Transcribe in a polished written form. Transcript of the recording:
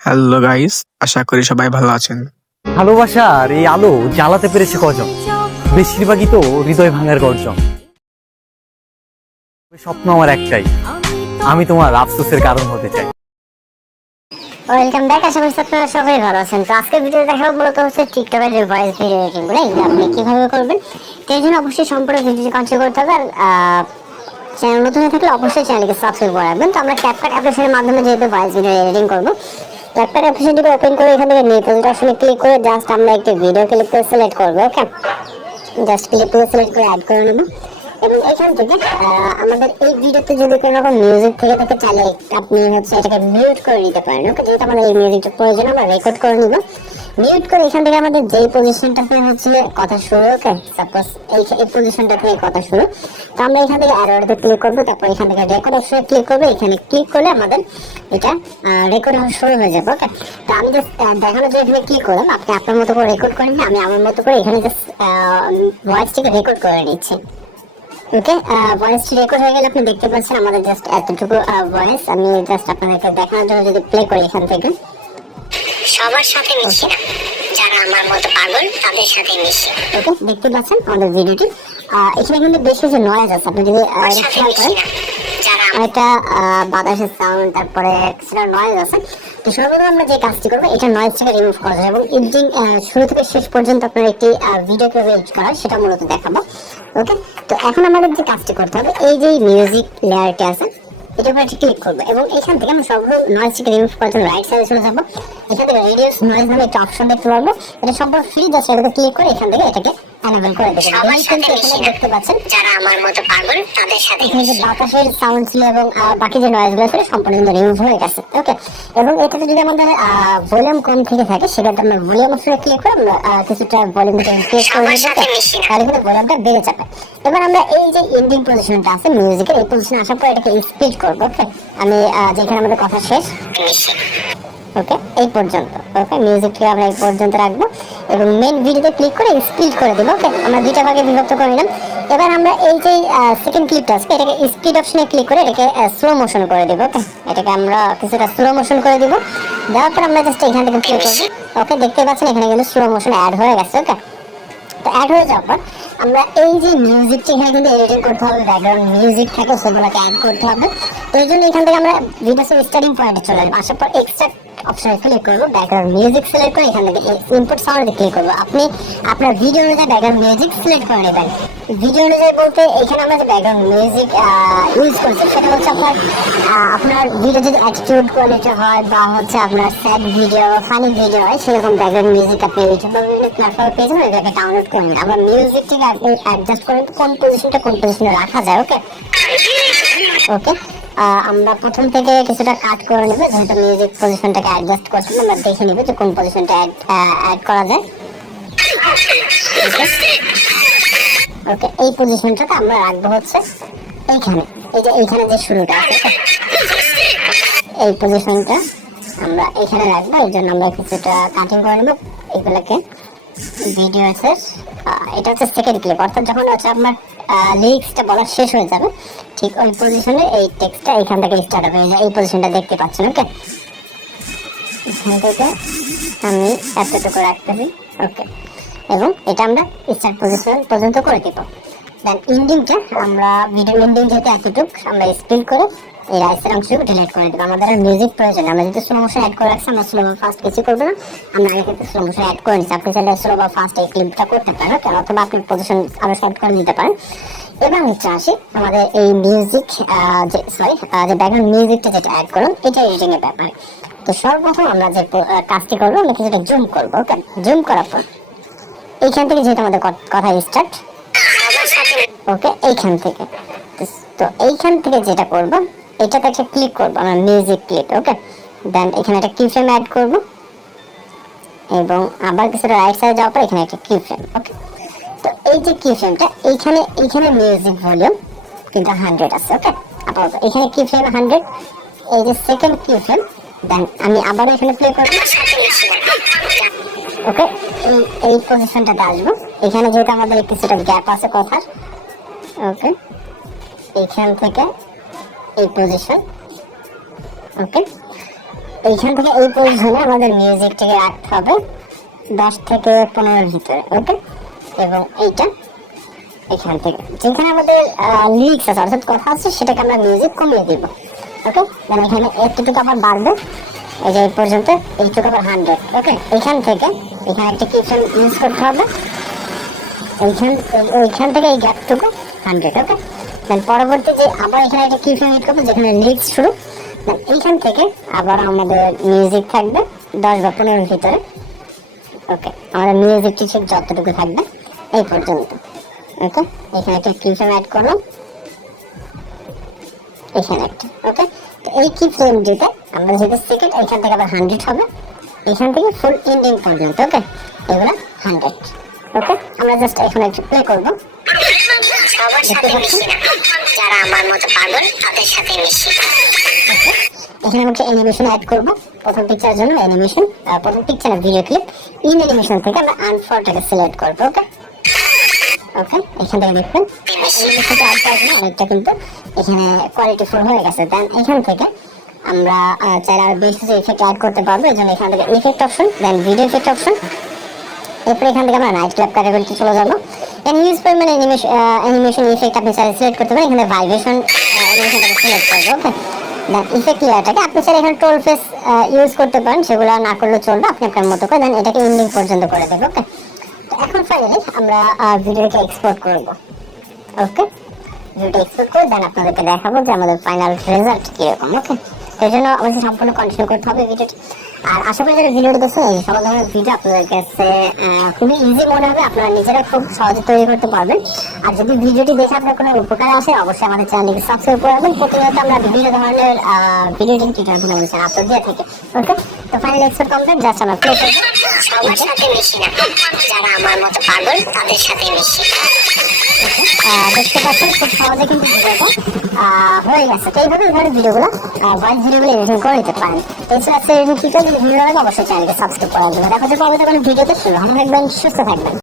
Hello guys, আশা করি সবাই ভালো আছেন। ভালোবাসার এই আলো জ্বালাতে পেরেছে কজন, বেশিরভাগই তো হৃদয় ভাঙার গর্জন। স্বপ্ন আমার একটাই, আমি তোমার আফসোসের কারণ হতে চাই। Welcome back. আশা করি আপনারা সবাই ভালো আছেন। তো আজকের ভিডিও দেখাবো মূলত হচ্ছে টিকটকের যে ভয়েস ভিডিও এডিটিং গুলো এগুলো আপনি কিভাবে করবেন। তো এর জন্য অবশ্যই সম্পূর্ণ ভিডিওটি কন্টিনিউ করতে হবে। আর চ্যানেল নতুন হয়ে থাকলে অবশ্যই চ্যানেলকে সাবস্ক্রাইব করে রাখবেন। তো আমরা ক্যাপকাট অ্যাপ্লিকেশনের মাধ্যমে যেহেতু ভয়েস ভিডিও এডিটিং করবো, ক্যাপকাট অ্যাপ্লিকেশনটিকে ওপেন করে এখান থেকে নিউ প্রজেক্ট অপশনে ক্লিক করে জাস্ট আমরা একটি ভিডিও ক্লিক করে সিলেক্ট করবো। ওকে, জাস্ট ক্লিক করে সিলেক্ট করে অ্যাড করে নেবো। এবং এখান থেকে আমাদের এই ভিডিওতে যদি কোনো রকম মিউজিক থেকে থাকে চাইলে আপনি হচ্ছে এটাকে মিউট করে নিতে পারেন। ওকে, যেহেতু আমাদের এই মিউজিকটা প্রয়োজন আমরা রেকর্ড করে নিব। মিউট করে এখান থেকে আমাদের যেই পজিশনটাতে হচ্ছে কথা শুরু, ওকে সাপোজ এই পজিশনটা থেকে কথা শুরু, তো আমরা এখান থেকে অ্যারোতে ক্লিক করবো, তারপর এখান থেকে রেকর্ড অপশনে ক্লিক করবো। এখানে ক্লিক করলে আমাদের এটা রেকর্ড হওয়া শুরু হয়ে যাবে। ওকে, তো আমি জাস্ট দেখানোর জন্য এখানে ক্লিক করলাম, আপনি আপনার মতো করে রেকর্ড করেন, আমি আমার মতো করে এখানে জাস্ট ভয়েসটিকে রেকর্ড করে নিচ্ছি। ওকে, ভয়েসটি রেকর্ড হয়ে গেলে আপনি দেখতে পাচ্ছেন আমাদের জাস্ট এতটুকু ভয়েস। আমি জাস্ট আপনাদেরকে দেখানোর জন্য যদি প্লে করি এখান থেকে, সবার সাথে মিশি না, যারা আমার মতো পাগল তাদের সাথে মিশি। ওকে দেখতে পাচ্ছেন আমাদের ভিডিওটি। এখানে কিন্তু বেশ কিছু নয়েজ আছে, আপনি যদি খেয়াল করেন একটা বাতাসের সাউন্ড, তারপরে কিছুটা নয়েজ আছে। তো সর্বপ্রথম আমরা যে কাজটি করবো এটা নয়েজটাকে রিমুভ করা যায় এবং এডিটিং শুরু থেকে শেষ পর্যন্ত আপনার একটি ভিডিও কিভাবে এডিট করা সেটা মূলত দেখাবো। ওকে, তো এখন আমাদের যে কাজটি করতে হবে, এই যে মিউজিক লেয়ারটি আছে এটার উপরে ক্লিক করবো এবং এখান থেকে আমরা সবগুলো নয়েজটাকে রিমুভ করার জন্য রাইট সাইডে চলে যাবো। এখান থেকে রেডিউস নয়েজ নামে একটা অপশন দেখতে পারবো, এটা সম্পূর্ণ ফ্রি আছে। এটাতে ক্লিক করে এখান থেকে এটাকে এনেবল করে দেবেন। সবার সাথে মিশি না, দেখতে পাচ্ছেন যারা আমার মতো পাগল তাদের সাথে এখানে যে বাতাসের সাউন্ড ছিল এবং বাকি যে নয়েজগুলো ছিল সম্পূর্ণ কিন্তু রিমুভ হয়ে গেছে। ওকে, এবং এটাতে যদি আমাদের ভলিউম কম থেকে থাকে সেক্ষেত্রে আমরা ভলিউম অপশনে ক্লিক করে আমরা কিছুটা ভলিউমটা ইনক্রিজ করে দেবো, তাহলে কিন্তু ভলিউমটা বেড়ে যাবে। এবার আমরা এই যে এন্ডিং পজিশনটা আছে মিউজিকের, এই পজিশনে আসার পর এটাকে স্পিড করবো। ওকে, আমি যেখানে আমাদের কথা শেষ, মিশি। ওকে এই পর্যন্ত। ওকে, মিউজিককে আমরা এই পর্যন্ত রাখবো এবং মেন ভিডিওতে ক্লিক করে স্পিড করে দেবো। ওকে, আমরা দুইটা ভাগে বিভক্ত করে নিলাম। এবার আমরা এই যে সেকেন্ড ক্লিপটা আছে এটাকে স্পিড অপশনে ক্লিক করে এটাকে স্লো মোশন করে দেবো। ওকে, এটাকে আমরা কিছুটা স্লো মোশন করে দিব। দেওয়ার পর আমরা জাস্ট এখান থেকে প্লে করবো। ওকে, দেখতে পাচ্ছেন এখানে কিন্তু স্লো মোশন অ্যাড হয়ে গেছে। ওকে, তো অ্যাড হয়ে যাওয়ার পর আমরা এই যে মিউজিকটি এখানে কিন্তু এডিটিং করতে হবে, ব্যাকগ্রাউন্ড মিউজিক থাকে সেগুলোকে অ্যাড করতে হবে। তো এই জন্য এখান থেকে আমরা ভিডিওর স্টার্টিং পয়েন্টে চলে আসবো। আসার পর এক্সট্রাক্ট অপশনে ক্লিক করবো, ব্যাকগ্রাউন্ড মিউজিক সিলেক্ট করে এখান থেকে ইনপুট সাউন্ডে ক্লিক করবো। আপনি আপনার ভিডিও অনুযায়ী ব্যাকগ্রাউন্ড মিউজিক সিলেক্ট করে নেবেন। ভিডিও অনুযায়ী বলতে এখানে আমরা যে ব্যাকগ্রাউন্ড মিউজিক ইউজ করছি সেটা হচ্ছে আপনার ভিডিও যদি অ্যাটিটিউড কোয়ালিটি হয় বা হচ্ছে আপনার স্যাড ভিডিও ফানি ভিডিও হয় সেরকম ব্যাকগ্রাউন্ড মিউজিক আপনি ইউটিউব বা বিভিন্ন প্ল্যাটফর্মে পেয়ে যাবেন, এটাকে ডাউনলোড করে নিন। আবার মিউজিকটিকে আপনি অ্যাডজাস্ট করেন কোন পজিশনে রাখা যায়। ওকে ওকে, আমরা প্রথম থেকে কিছুটা কাট করে নেব, যেহেতু মিউজিক পজিশনটাকে অ্যাডজাস্ট করছি আমরা দেখে নেব যে কোন পজিশনটা অ্যাড করা যায়। ওকে, এই পজিশনটাতে আমরা রাখবো হচ্ছে এইখানে, এই যে এইখানে যে শুরুটা আছে এই পজিশনটা আমরা এখানে রাখবো। এই জন্য আমরা কিছুটা কাটিং করে নেব এগুলোকে। ভিডিও শেষ, এটা হচ্ছে সেকেন্ড ক্লিপ, অর্থাৎ যখন হচ্ছে আপনার লিরিক্সটা বলা শেষ হয়ে যাবে ঠিক ওই পজিশনে এই টেক্সটটা এখান থেকে স্টার্ট হবে। এই পজিশনটা দেখতে পাচ্ছেন। ওকে, এখান থেকে আমি এতটুকু রাখতেছি। ওকে, এবং এটা আমরা স্টার্ট পজিশন পর্যন্ত করে দিব। দেন এন্ডিংটা আমরা ভিডিও এন্ডিং যেতে এতটুকু আমরা স্পিড করে এই রাইসের অংশটুকু ডিলিট করে দেবো। আমাদের আর মিউজিক প্রয়োজন, আমরা যদি স্লো মোশন অ্যাড করে রাখছি আমরা স্লো বা ফাস্ট কিছু করবো না, আমরা আগে থেকে স্লো মোশন অ্যাড করে নিচ্ছি। আপনি চাইলে স্লো বা ফাস্ট এই ক্লিপটা করতে পারেন, অথবা আপনি পজিশন আরো সেট করে নিতে পারেন। এবার হচ্ছে আসি আমাদের এই মিউজিক যে ব্যাকগ্রাউন্ড মিউজিকটা যেটা অ্যাড করলাম এটা এডিটিং এর ব্যাপারে। তো সর্বপ্রথম আমরা যে কাজটি করবো আমরা কিছুটা জুম করবো। ওকে, জুম করার পর এইখান থেকে যেহেতু আমাদের কথা স্টার্ট, ওকে এইখান থেকে, তো এইখান থেকে যেটা করবো এটাতে একটা ক্লিক করবো আমরা মিউজিক ক্লিপ। ওকে, দেন এখানে একটা কি ফ্রেম অ্যাড করবো এবং আবার কিছুটা রাইট সাইডে যাওয়ার পর এখানে একটা কি ফ্রেম। ওকে, তো এই যে কি ফ্রেমটা এইখানে মিউজিক ভলিউম কিন্তু 100 আছে। ওকে, আপাতত এখানে কি ফ্রেম 100, এই যে সেকেন্ড কি ফ্রেম, দেন আমি আবার এখানে প্লে করবো। ওকে, এই পজিশনটাতে আসবো। এখানে যেহেতু আমাদের কিছুটা গ্যাপ আছে কথার, ওকে এইখান থেকে এই পজিশন। ওকে, এইখান থেকে এই পজিশনে আমাদের মিউজিকটাকে রাখতে হবে 10 থেকে 15 ভিতরে, ওকে। এবং এইটা এখান থেকে যেখানে আমাদের লিরিক্স আছে অর্থাৎ কথা আছে সেটাকে আমরা মিউজিক কমিয়ে দিব, ওকে। দেন এখানে একটুটুকু আবার বাড়বে, এই যে এই পর্যন্ত এইটুকু আবার 100, ওকে। এইখান থেকে এখানে একটা কিফ্রেম ইউজ করতে হবে, এইখান থেকে এই গ্যাপটুকু 100, ওকে। দেন পরবর্তী যে আবার এখানে একটা কিফ্রেম ইউজ করবো যেখানে লিরিক্স শুরু, দেন এইখান থেকে আবার আমাদের মিউজিক থাকবে 10 বা 15 ভিতরে, ওকে। আমাদের মিউজিকটি ঠিক যতটুকু থাকবে এই পর্যন্ত, ওকে। এখানে একটা কিফ্রেম অ্যাড করলাম, এখানে একটা, ওকে। এই কিফ্রেম দিতে আমরা যেটা সেকেন্ড এখান থেকে আবার 100 হবে, এখান থেকে ফুল এন্ডিং পর্যন্ত, ওকে। এগুলো 100, ওকে। আমরা জাস্ট এখন একটু প্লে করবো, সবার সাথে মিশি না, যারা আমার মতো পাগল তাদের সাথে মিশি। এখানে আমরা অ্যানিমেশন অ্যাড করবো প্রথম পিকচারের জন্য। অ্যানিমেশন প্রথম picture video clip in animation থেকে আমরা আনফোল্ডটাকে সিলেক্ট করবো, ওকে। ওকে, এখান থেকে দেখবেন অ্যানিমেশনটা অ্যাড করবো অনেকটা, কিন্তু এখানে কোয়ালিটি ফুল হয়ে গেছে। দেন এখান থেকে আমরা চাইলে আরো বেশি কিছু ইফেক্ট অ্যাড করতে পারবো, এই জন্য এখান থেকে ইফেক্ট অপশন, দেন ভিডিও ইফেক্ট অপশন, এরপরে এখান থেকে আমরা নাইট ক্লাব ক্যাটাগরিতে চলে যাবো। ইউজ পরিমাণে অ্যানিমেশন ইফেক্ট আপনি চাইলে সিলেক্ট করতে পারেন, এখানে ভাইব্রেশন অ্যানিমেশনটাকে সিলেক্ট করবো, ওকে। দেন ইফেক্ট লেয়ারটাকে আপনি চাইলে এখানে টোল ফেস ইউজ করতে পারেন, সেগুলো না করলেও চলবে, আপনি আপনার মতো করে। দেন এটাকে এন্ডিং পর্যন্ত করে দেবো, ওকে। তো এখন ফাইনালি আমরা ভিডিওটাকে এক্সপোর্ট করবো, ওকে। ভিডিওটা এক্সপোর্ট করে দেন আপনাদেরকে দেখাবো যে আমাদের ফাইনাল রেজাল্ট কিরকম, ওকে। এই জন্য অবশ্যই সম্পূর্ণ কন্টিনিউ করতে হবে ভিডিওটি। আর আশা করি যারা ভিডিওটি দেখছেন এই সকল ধরনের ভিডিও আপনাদের কাছে খুবই ইজি মনে হবে, আপনারা নিজেরা খুব সহজে তৈরি করতে পারবেন। আর যদি ভিডিওটি দেখে আপনার কোনো উপকার আসে অবশ্যই আমাদের চ্যানেলটিকে সাবস্ক্রাইব করে রাখবেন, প্রতিনিয়ত আমরা বিভিন্ন ধরনের ভিডিও এডিটিং টিউটোরিয়ালগুলো আমাদের আপলোড দিয়ে থাকি, ওকে। তো ফাইনাল এক্সপোর্ট কমপ্লিট, জাস্ট আমরা প্লে করবো। সবার সাথে মিশি না, যারা আমার মতো পাগল তাদের সাথে মিশি। দেখতে পাচ্ছেন খুব সহজে কিন্তু ভিডিওটা হয়ে গেছে। তো এইভাবে ধরনের ভিডিওগুলো ভয়েস ভিডিওগুলো এডিটিং করে নিতে পারেন। এছাড়া এডিটিং টিউটোরিয়াল যদি ভিডিও লাগে অবশ্যই চ্যানেলকে সাবস্ক্রাইব করে রাখবেন। দেখা যাবে পরবর্তী কোনো ভিডিওতে ভালো থাকবেন, সুস্থ থাকবেন।